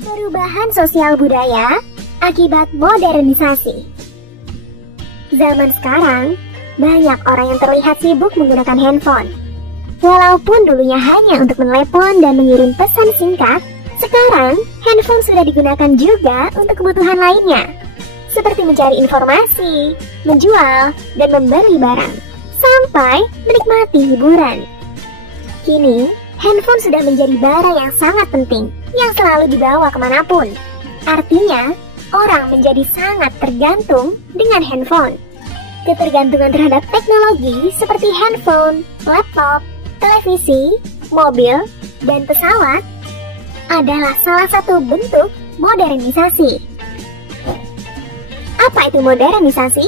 Perubahan sosial budaya akibat modernisasi. Zaman sekarang, banyak orang yang terlihat sibuk menggunakan handphone. Walaupun dulunya hanya untuk menelepon dan mengirim pesan singkat, sekarang handphone sudah digunakan juga untuk kebutuhan lainnya, seperti mencari informasi, menjual, dan membeli barang, sampai menikmati hiburan. Kini, handphone sudah menjadi barang yang sangat penting, yang selalu dibawa kemanapun. Artinya, orang menjadi sangat tergantung dengan handphone. Ketergantungan terhadap teknologi seperti handphone, laptop, televisi, mobil, dan pesawat adalah salah satu bentuk modernisasi. Apa itu modernisasi?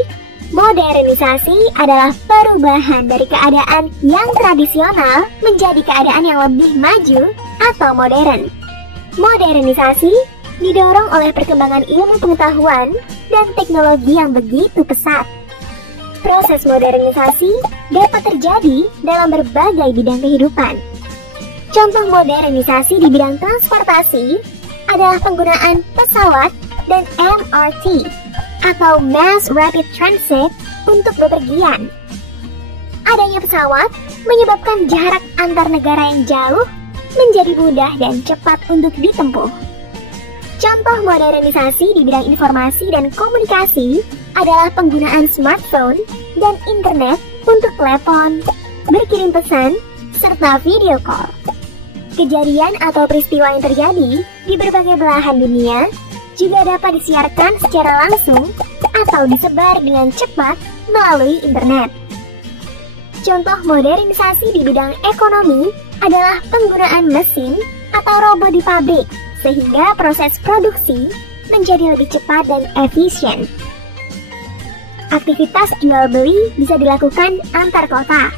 Modernisasi adalah perubahan dari keadaan yang tradisional menjadi keadaan yang lebih maju atau modern. Modernisasi didorong oleh perkembangan ilmu pengetahuan dan teknologi yang begitu pesat. Proses modernisasi dapat terjadi dalam berbagai bidang kehidupan. Contoh modernisasi di bidang transportasi adalah penggunaan pesawat dan MRT atau Mass Rapid Transit untuk bepergian. Adanya pesawat menyebabkan jarak antar negara yang jauh menjadi mudah dan cepat untuk ditempuh. Contoh modernisasi di bidang informasi dan komunikasi adalah penggunaan smartphone dan internet untuk telepon, berkirim pesan, serta video call. Kejadian atau peristiwa yang terjadi di berbagai belahan dunia juga dapat disiarkan secara langsung atau disebar dengan cepat melalui internet. Contoh modernisasi di bidang ekonomi adalah penggunaan mesin atau robot di pabrik, sehingga proses produksi menjadi lebih cepat dan efisien. Aktivitas jual beli bisa dilakukan antar kota,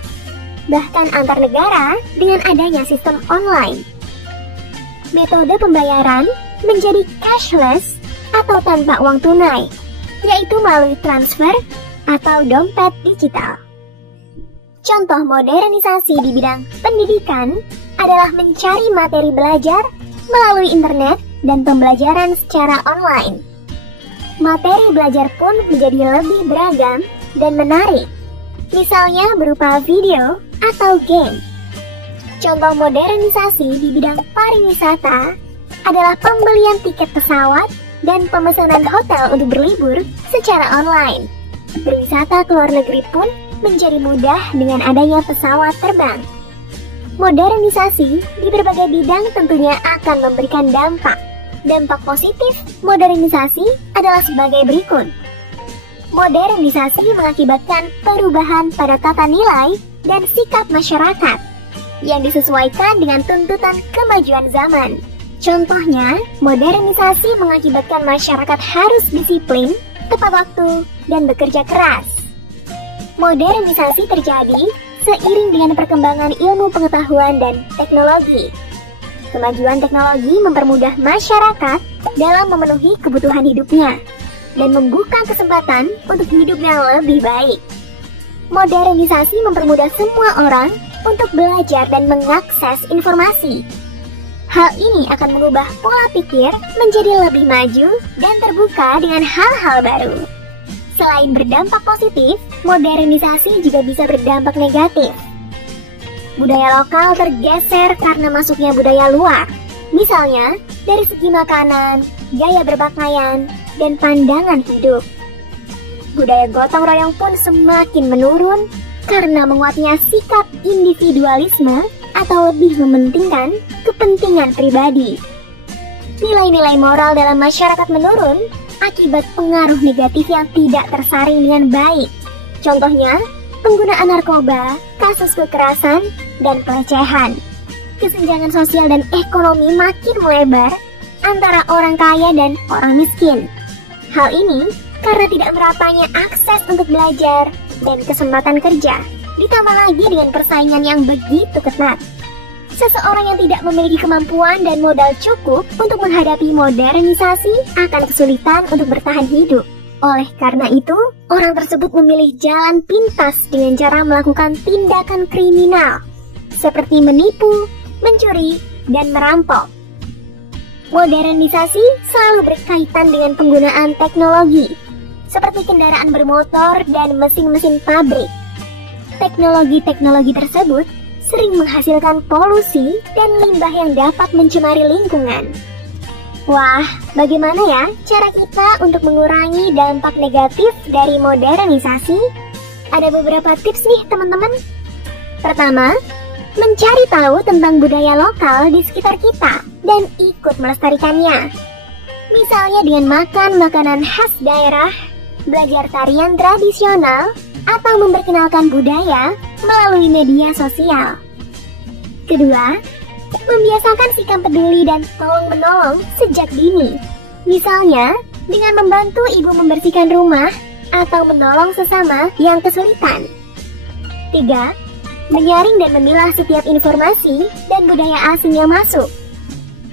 bahkan antar negara dengan adanya sistem online. Metode pembayaran menjadi cashless atau tanpa uang tunai, yaitu melalui transfer atau dompet digital. Contoh modernisasi di bidang pendidikan adalah mencari materi belajar melalui internet dan pembelajaran secara online. Materi belajar pun menjadi lebih beragam dan menarik, misalnya berupa video atau game. Contoh modernisasi di bidang pariwisata adalah pembelian tiket pesawat dan pemesanan hotel untuk berlibur secara online. Berwisata ke luar negeri pun menjadi mudah dengan adanya pesawat terbang. Modernisasi di berbagai bidang tentunya akan memberikan dampak. Dampak positif modernisasi adalah sebagai berikut. Modernisasi mengakibatkan perubahan pada tata nilai dan sikap masyarakat yang disesuaikan dengan tuntutan kemajuan zaman. Contohnya, modernisasi mengakibatkan masyarakat harus disiplin, tepat waktu, dan bekerja keras. Modernisasi terjadi seiring dengan perkembangan ilmu pengetahuan dan teknologi. Kemajuan teknologi mempermudah masyarakat dalam memenuhi kebutuhan hidupnya dan membuka kesempatan untuk hidup yang lebih baik. Modernisasi mempermudah semua orang untuk belajar dan mengakses informasi. Hal ini akan mengubah pola pikir menjadi lebih maju dan terbuka dengan hal-hal baru. Selain berdampak positif, modernisasi juga bisa berdampak negatif. Budaya lokal tergeser karena masuknya budaya luar. Misalnya, dari segi makanan, gaya berpakaian, dan pandangan hidup. Budaya gotong royong pun semakin menurun karena menguatnya sikap individualisme atau lebih mementingkan kepentingan pribadi. Nilai-nilai moral dalam masyarakat menurun akibat pengaruh negatif yang tidak tersaring dengan baik. Contohnya, penggunaan narkoba, kasus kekerasan, dan pelecehan. Kesenjangan sosial dan ekonomi makin melebar antara orang kaya dan orang miskin. Hal ini karena tidak meratanya akses untuk belajar dan kesempatan kerja, ditambah lagi dengan persaingan yang begitu ketat. Seseorang yang tidak memiliki kemampuan dan modal cukup untuk menghadapi modernisasi akan kesulitan untuk bertahan hidup. Oleh karena itu, orang tersebut memilih jalan pintas dengan cara melakukan tindakan kriminal, seperti menipu, mencuri, dan merampok. Modernisasi selalu berkaitan dengan penggunaan teknologi, seperti kendaraan bermotor dan mesin-mesin pabrik. Teknologi-teknologi tersebut sering menghasilkan polusi dan limbah yang dapat mencemari lingkungan. Wah, bagaimana ya cara kita untuk mengurangi dampak negatif dari modernisasi? Ada beberapa tips nih teman-teman. Pertama, mencari tahu tentang budaya lokal di sekitar kita dan ikut melestarikannya. Misalnya dengan makan makanan khas daerah, belajar tarian tradisional, atau memperkenalkan budaya melalui media sosial. Kedua, membiasakan sikap peduli dan tolong-menolong sejak dini. Misalnya, dengan membantu ibu membersihkan rumah atau menolong sesama yang kesulitan. 3. Menyaring dan memilah setiap informasi dan budaya asing yang masuk.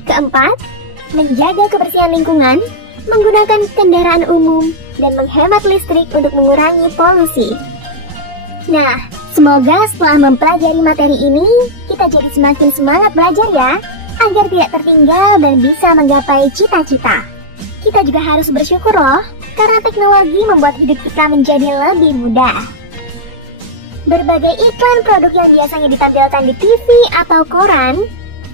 Keempat, menjaga kebersihan lingkungan, menggunakan kendaraan umum, dan menghemat listrik untuk mengurangi polusi. Nah, semoga setelah mempelajari materi ini, kita jadi semakin semangat belajar ya, agar tidak tertinggal dan bisa menggapai cita-cita. Kita juga harus bersyukur loh, karena teknologi membuat hidup kita menjadi lebih mudah. Berbagai iklan produk yang biasanya ditampilkan di TV atau koran,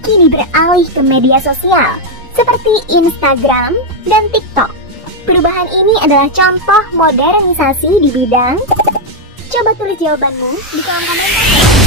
kini beralih ke media sosial, seperti Instagram dan TikTok. Perubahan ini adalah contoh modernisasi di bidang. Coba tulis jawabanmu di kolom komentar.